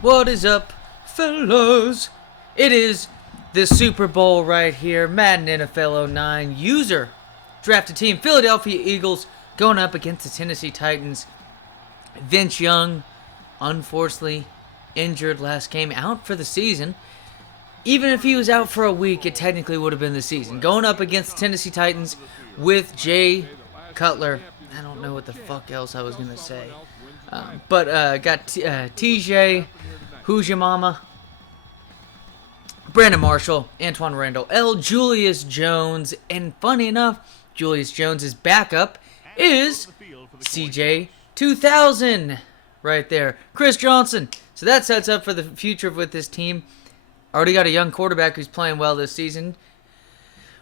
What is up, fellas? It is the Super Bowl right here. Madden NFL 09 user drafted team Philadelphia Eagles going up against the Tennessee Titans. Vince Young, unfortunately, injured last game, out for the season. Even if he was out for a week, it technically would have been the season. Going up against the Tennessee Titans with Jay Cutler. I don't know what the fuck else I was going to say. But got TJ, Who's Your Mama, Brandon Marshall, Antoine Randall L, Julius Jones, and funny enough, Julius Jones' backup is CJ 2000 right there. Chris Johnson. So that sets up for the future with this team. Already got a young quarterback who's playing well this season.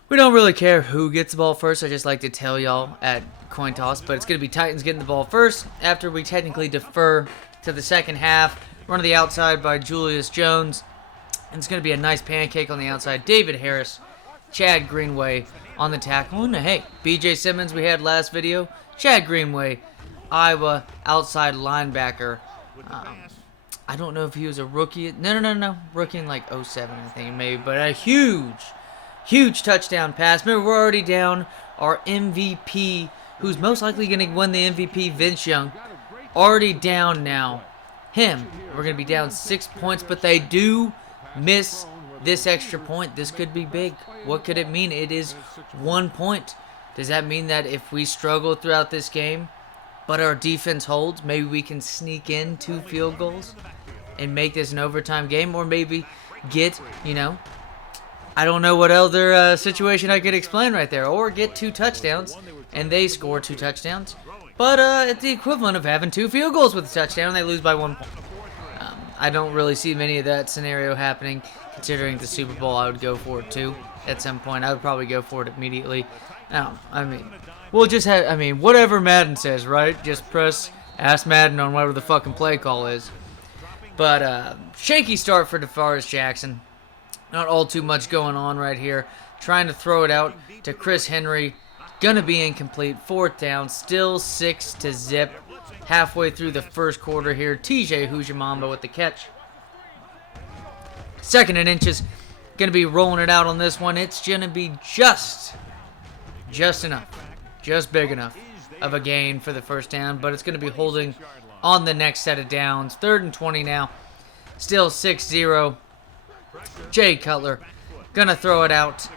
We don't really care who gets the ball first. I just like to tell y'all at coin toss. But it's going to be Titans getting the ball first after we technically defer to the second half. Run to the outside by Julius Jones. And it's going to be a nice pancake on the outside. David Harris, Chad Greenway on the tackle. And hey, B.J. Simmons we had last video. Chad Greenway, Iowa outside linebacker. I don't know if he was a rookie. No. Rookie in like 07, I think maybe. But a huge touchdown pass. Remember, we're already down our MVP, who's most likely going to win the MVP, Vince Young. Already down now. Him. We're going to be down 6 points, but they do miss this extra point. This could be big. What could it mean? It is 1 point. Does that mean that if we struggle throughout this game, but our defense holds, maybe we can sneak in 2 field goals and make this an overtime game? Or maybe get, I don't know what other situation I could explain right there. Or get 2 touchdowns, and they score 2 touchdowns. But it's the equivalent of having 2 field goals with a touchdown, and they lose by 1 point. I don't really see many of that scenario happening. Considering the Super Bowl, I would go for it too. At some point, I would probably go for it immediately. We'll just have, whatever Madden says, right? Just ask Madden on whatever the fucking play call is. But, shaky start for Tavaris Jackson. Not all too much going on right here. Trying to throw it out to Chris Henry. Gonna be incomplete. 4th down. Still 6-0. Halfway through the first quarter here. TJ Who's Your Mamba with the catch. 2nd and inches. Gonna be rolling it out on this one. It's gonna be just enough. Just big enough of a gain for the first down. But it's gonna be holding on the next set of downs. 3rd and 20 now. Still 6-0. Jay Cutler gonna throw it out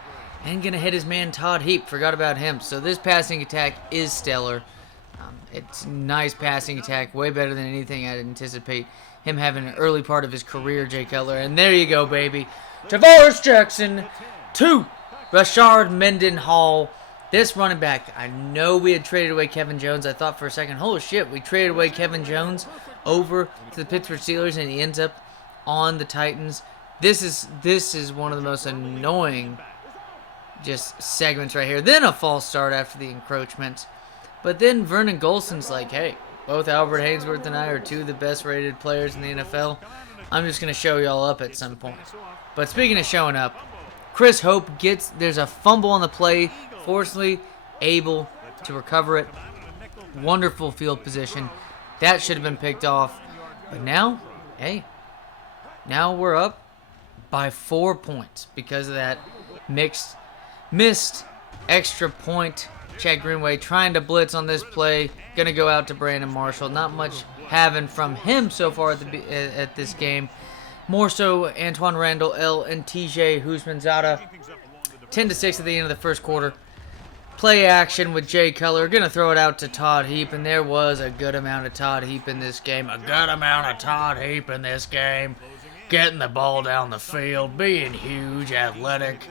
and gonna hit his man Todd Heap. Forgot about him. So this passing attack is stellar. It's a nice passing attack, way better than anything I'd anticipate him having an early part of his career, Jay Cutler. And there you go, baby. Tavaris Jackson to Rashard Mendenhall. This running back, I know we had traded away Kevin Jones. I thought for a second, holy shit, we traded away Kevin Jones over to the Pittsburgh Steelers, and he ends up on the Titans. This is one of the most annoying just segments right here. Then a false start after the encroachment. But then Vernon Golson's like, hey, both Albert Haynesworth and I are 2 of the best rated players in the NFL. I'm just going to show y'all up at some point. But speaking of showing up, Chris Hope there's a fumble on the play, fortunately able to recover it. Wonderful field position. That should have been picked off. But now, now we're up by 4 points because of that missed extra point. Chad Greenway trying to blitz on this play. Going to go out to Brandon Marshall. Not much having from him so far at this game. More so Antoine Randall L and TJ Husmanzada. 10-6 at the end of the first quarter. Play action with Jay Cutler. Going to throw it out to Todd Heap. And there was a good amount of Todd Heap in this game. Getting the ball down the field. Being huge, athletic.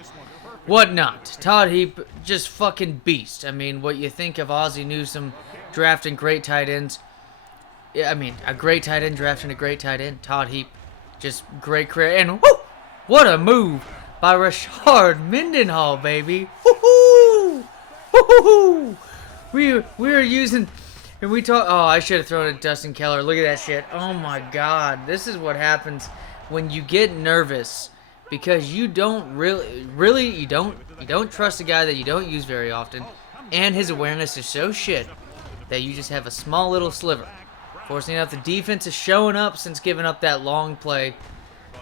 Whatnot. Todd Heap, just fucking beast. What you think of Ozzie Newsome drafting great tight ends. A great tight end drafting a great tight end. Todd Heap, just great career. And whoo, what a move by Rashard Mendenhall, baby. Woohoo! Woohoo! We are using, and we talk. Oh, I should have thrown it at Dustin Keller. Look at that shit. Oh my God, this is what happens when you get nervous. Because you don't you don't trust a guy that you don't use very often, and his awareness is so shit that you just have a small little sliver Fortunately enough, the defense is showing up since giving up that long play,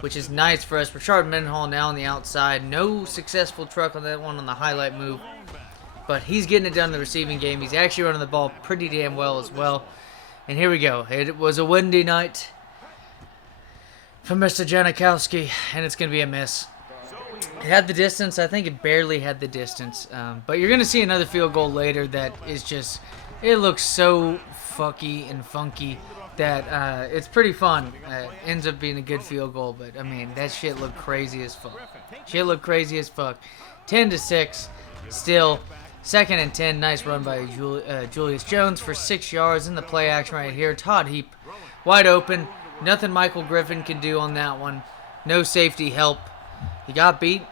which is nice for us. Rashard Mendenhall now on the outside. No successful truck on that one on the highlight move, but he's getting it done in the receiving game. He's actually running the ball pretty damn well as well. And here we go. It was a windy night for Mr. Janikowski, and it's going to be a miss. It had the distance. I think it barely had the distance. But you're going to see another field goal later that is just, it looks so fucky and funky that it's pretty fun. Ends up being a good field goal, but I mean, that shit looked crazy as fuck. 10-6, still. 2nd and 10, nice run by Julius Jones for 6 yards in the play action right here. Todd Heap, wide open. Nothing Michael Griffin can do on that one. No safety help. He got beat,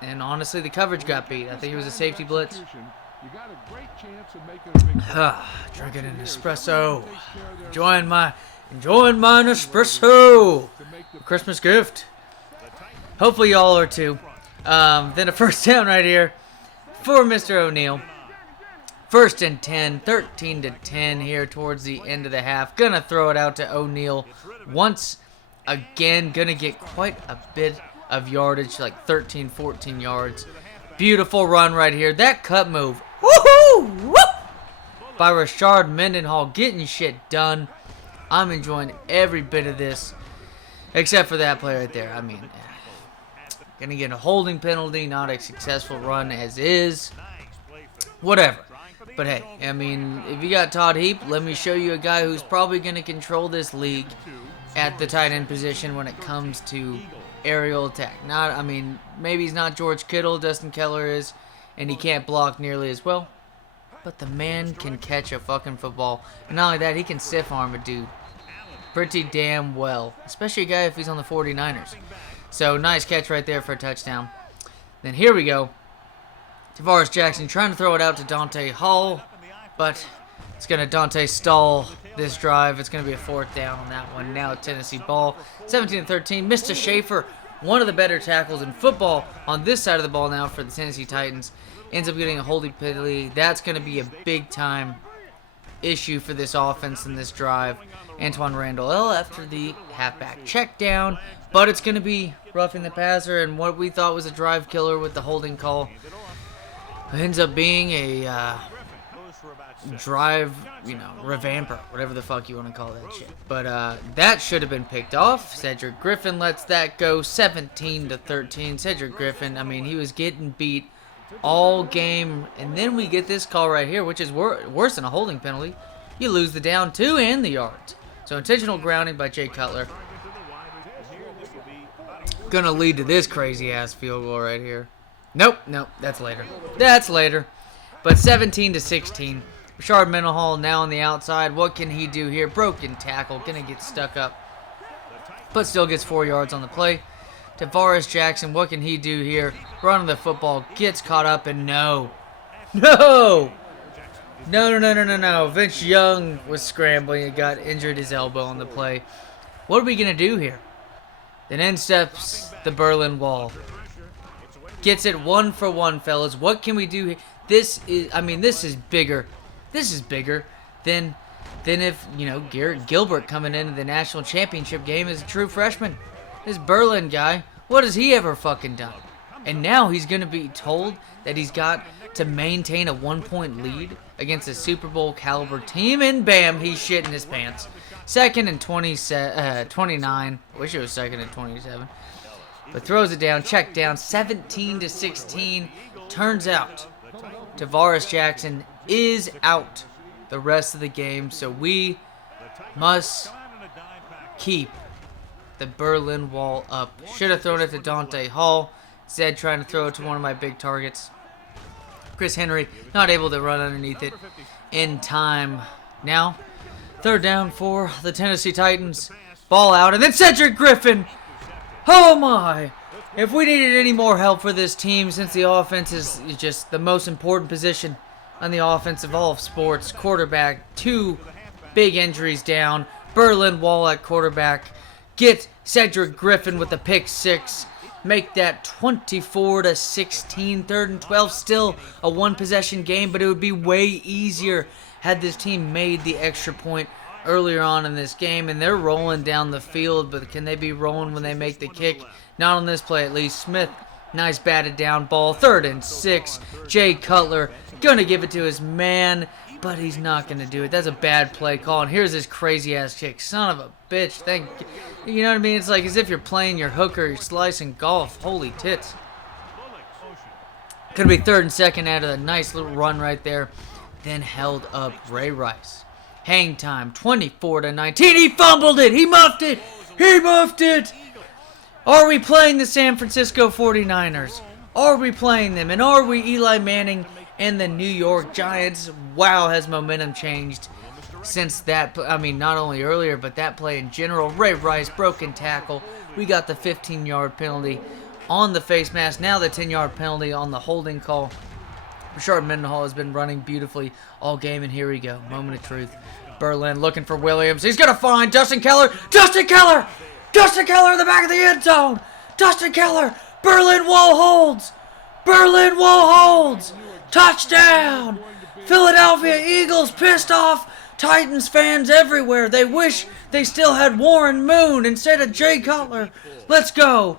and honestly, the coverage got beat. I think it was a safety blitz. Drinking an espresso. Enjoying my espresso. Christmas gift. Hopefully y'all are too. Then a first down right here for Mr. O'Neal. 1st and 10, 13-10 here towards the end of the half. Gonna throw it out to O'Neal once again. Gonna get quite a bit of yardage, like 13, 14 yards. Beautiful run right here. That cut move. Woohoo! Whoop! By Rashard Mendenhall, getting shit done. I'm enjoying every bit of this, except for that play right there. I mean, gonna get a holding penalty, not a successful run as is. Whatever. But hey, I mean, if you got Todd Heap, let me show you a guy who's probably gonna control this league at the tight end position when it comes to aerial attack. Not, I mean, maybe he's not George Kittle, Dustin Keller is, and he can't block nearly as well. But the man can catch a fucking football. And not only that, he can stiff arm a dude pretty damn well. Especially a guy if he's on the 49ers. So, nice catch right there for a touchdown. Then here we go. Tavaris Jackson trying to throw it out to Dante Hall. But it's going to Dante stall this drive. It's going to be a 4th down on that one. Now Tennessee ball. 17-13. Mr. Schaefer, one of the better tackles in football on this side of the ball now for the Tennessee Titans. Ends up getting a holding penalty. That's going to be a big-time issue for this offense in this drive. Antoine Randall after the halfback check down. But it's going to be roughing the passer, and what we thought was a drive killer with the holding call ends up being a drive, revamper, whatever the fuck you want to call that shit. But that should have been picked off. Cedric Griffin lets that go, 17-13. Cedric Griffin, I mean, he was getting beat all game, and then we get this call right here, which is worse than a holding penalty. You lose the down 2 and the yards. So intentional grounding by Jay Cutler. Gonna lead to this crazy ass field goal right here. Nope, that's later. But 17-16. Rashard Mendenhall now on the outside. What can he do here? Broken tackle. Gonna get stuck up. But still gets 4 yards on the play. Tavaris Jackson, what can he do here? Running the football. Gets caught up and no. Vince Young was scrambling and got injured his elbow on the play. What are we gonna do here? Then in steps the Berlin Wall. Gets it 1-for-1, fellas. What can we do here? This is bigger. This is bigger than if, Garrett Gilbert coming into the national championship game as a true freshman. This Berlin guy, what has he ever fucking done? And now he's going to be told that he's got to maintain a 1-point lead against a Super Bowl caliber team, and bam, he's shitting his pants. 2nd and 29. Wish it was 2nd and 27. But throws it down, check down, 17-16. Turns out Tavaris Jackson is out the rest of the game, so we must keep the Berlin Wall up. Should have thrown it to Dante Hall. Instead, trying to throw it to one of my big targets. Chris Henry not able to run underneath it in time. Now, 3rd down for the Tennessee Titans. Ball out, and then Cedric Griffin. Oh my! If we needed any more help for this team, since the offense is just the most important position on the offense of all of sports, quarterback, 2 big injuries down. Berlin Wall at quarterback. Get Cedric Griffin with the pick 6. Make that 24-16, 3rd and 12. Still a 1-possession game, but it would be way easier had this team made the extra point earlier on in this game, and they're rolling down the field, but can they be rolling when they make the kick? Not on this play, at least. Smith, nice batted down ball. 3rd and 6. Jay Cutler gonna give it to his man, but he's not gonna do it. That's a bad play call, and here's this crazy ass kick. Son of a bitch. You know what I mean? It's like as if you're playing your hooker, you're slicing golf. Holy tits. Gonna be 3rd and 2nd out of a nice little run right there. Then held up Ray Rice. Hang time, 24-19. He fumbled it. He muffed it. He muffed it. Are we playing the San Francisco 49ers? Are we playing them? And are we Eli Manning and the New York Giants? Wow, has momentum changed since that? I mean, not only earlier, but that play in general. Ray Rice, broken tackle. We got the 15-yard penalty on the face mask. Now the 10-yard penalty on the holding call. Rashard Mendenhall has been running beautifully all game, and here we go. Moment of truth. Berlin looking for Williams. He's going to find Justin Keller. Justin Keller! Justin Keller in the back of the end zone. Justin Keller. Berlin Wall holds. Berlin Wall holds. Touchdown. Philadelphia Eagles pissed off Titans fans everywhere. They wish they still had Warren Moon instead of Jay Cutler. Let's go.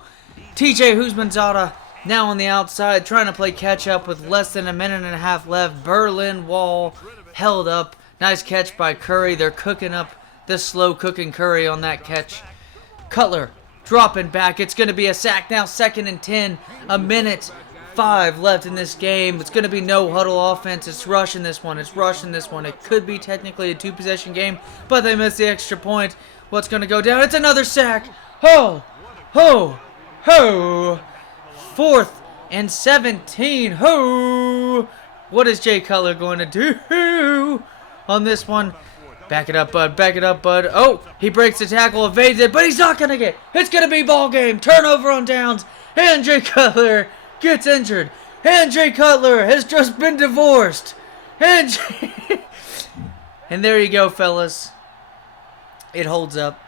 TJ Husmanzada now on the outside trying to play catch up with less than a minute and a half left. Berlin Wall held up. Nice catch by Curry. They're cooking up the slow cooking Curry on that catch. Cutler dropping back. It's going to be a sack now. 2nd and 10. A minute 5 left in this game. It's going to be no huddle offense. It's rushing this one. It's rushing this one. It could be technically a 2-possession game, but they missed the extra point. What's going to go down? It's another sack. Ho! Ho! Ho! 4th and 17. Ho! What is Jay Cutler going to do on this one? Back it up, bud. Back it up, bud. Oh, he breaks the tackle, evades it, but he's not going to get. It's going to be ball game. Turnover on downs. And Jay Cutler gets injured. And Jay Cutler has just been divorced. And there you go, fellas. It holds up.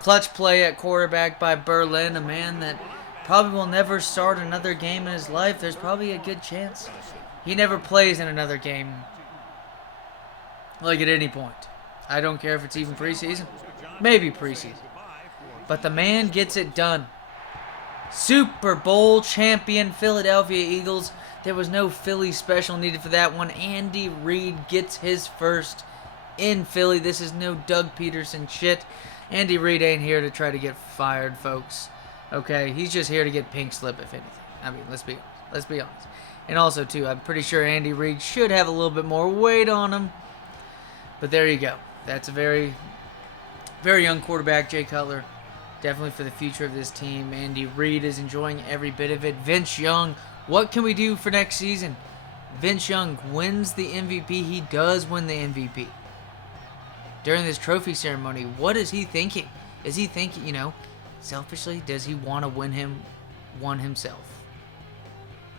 Clutch play at quarterback by Berlin, a man that probably will never start another game in his life. There's probably a good chance he never plays in another game, like at any point. I don't care if it's even preseason. Maybe preseason. But the man gets it done. Super Bowl champion Philadelphia Eagles. There was no Philly special needed for that one. Andy Reid gets his first in Philly. This is no Doug Peterson shit. Andy Reid ain't here to try to get fired, folks. Okay, he's just here to get pink slip, if anything. I mean, let's be honest. Let's be honest. And also, too, I'm pretty sure Andy Reid should have a little bit more weight on him. But there you go. That's a very, very young quarterback, Jay Cutler. Definitely for the future of this team. Andy Reid is enjoying every bit of it. Vince Young, what can we do for next season? Vince Young wins the MVP. He does win the MVP. During this trophy ceremony, what is he thinking? Is he thinking, selfishly, does he want to win him one himself?